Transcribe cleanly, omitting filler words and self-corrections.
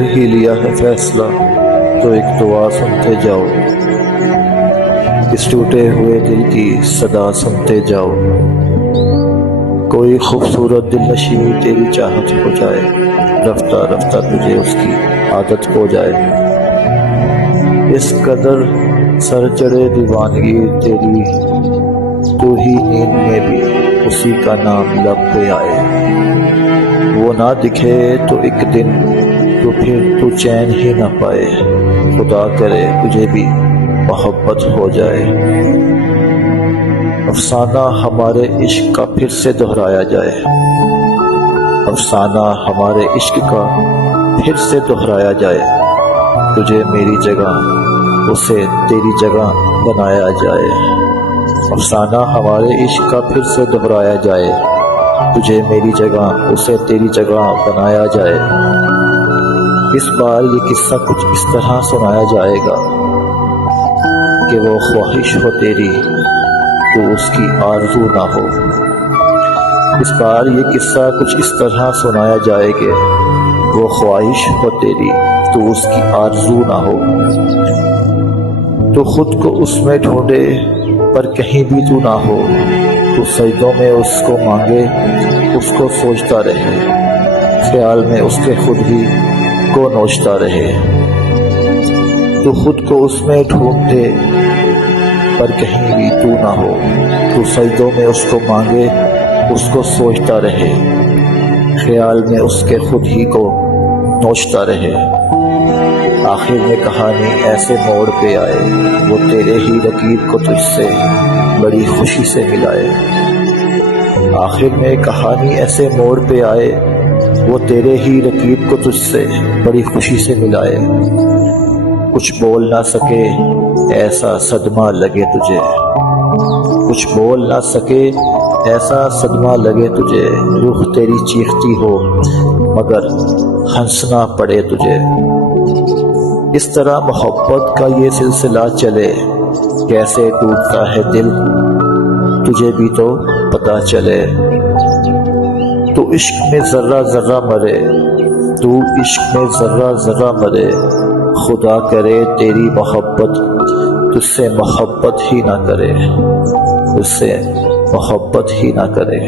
کر ہی لیا ہے فیصلہ تو ایک دعا سنتے جاؤ، اس ٹوٹے ہوئے دل کی صدا سنتے جاؤ۔ کوئی خوبصورت دل نشیں تیری چاہت ہو جائے، رفتہ رفتہ تجھے اس کی عادت ہو جائے۔ اس قدر سر چڑھے دیوانگی تیری، تو ہی نیند میں بھی اسی کا نام لب پہ آئے۔ وہ نہ دکھے تو ایک دن تو پھر تو چین ہی نہ پائے، خدا کرے تجھے بھی محبت ہو جائے۔ افسانہ ہمارے عشق کا پھر سے دہرایا جائے، افسانہ ہمارے عشق کا پھر سے دہرایا جائے۔ تجھے میری جگہ اسے تیری جگہ بنایا جائے، افسانہ ہمارے عشق کا پھر سے دہرایا جائے۔ تجھے میری جگہ اسے تیری جگہ بنایا جائے۔ اس بار یہ قصہ کچھ اس طرح سنایا جائے گا کہ وہ خواہش ہو تیری تو اس کی آرزو نہ ہو۔ اس بار یہ قصہ کچھ اس طرح سنایا جائے کہ وہ خواہش ہو تیری تو اس کی آرزو نہ ہو۔ تو خود کو اس میں ڈھونڈے پر کہیں بھی تو نہ ہو، تو سجدوں میں اس کو مانگے اس کو سوچتا رہے، خیال میں اس کے خود ہی کو نوچتا رہے۔ تو خود کو اس میں ڈھونڈے پر کہیں بھی تو نہ ہو، تو سجدوں میں اس کو مانگے اس کو سوچتا رہے، خیال میں اس کے خود ہی کو نوچتا رہے۔ آخر میں کہانی ایسے موڑ پہ آئے، وہ تیرے ہی رقیب کو تجھ سے بڑی خوشی سے ملائے۔ آخر میں کہانی ایسے موڑ پہ آئے، وہ تیرے ہی رقیب کو تجھ سے بڑی خوشی سے ملائے۔ کچھ بول نہ سکے ایسا صدمہ لگے تجھے، کچھ بول نہ سکے ایسا صدمہ لگے تجھے، روح تیری چیختی ہو مگر ہنسنا پڑے تجھے۔ اس طرح محبت کا یہ سلسلہ چلے، کیسے ٹوٹتا ہے دل تجھے بھی تو پتہ چلے۔ تو عشق میں ذرہ ذرہ مرے، تو عشق میں ذرہ ذرہ مرے، خدا کرے تیری محبت تجھ سے محبت ہی نہ کرے، تجھ سے محبت ہی نہ کرے۔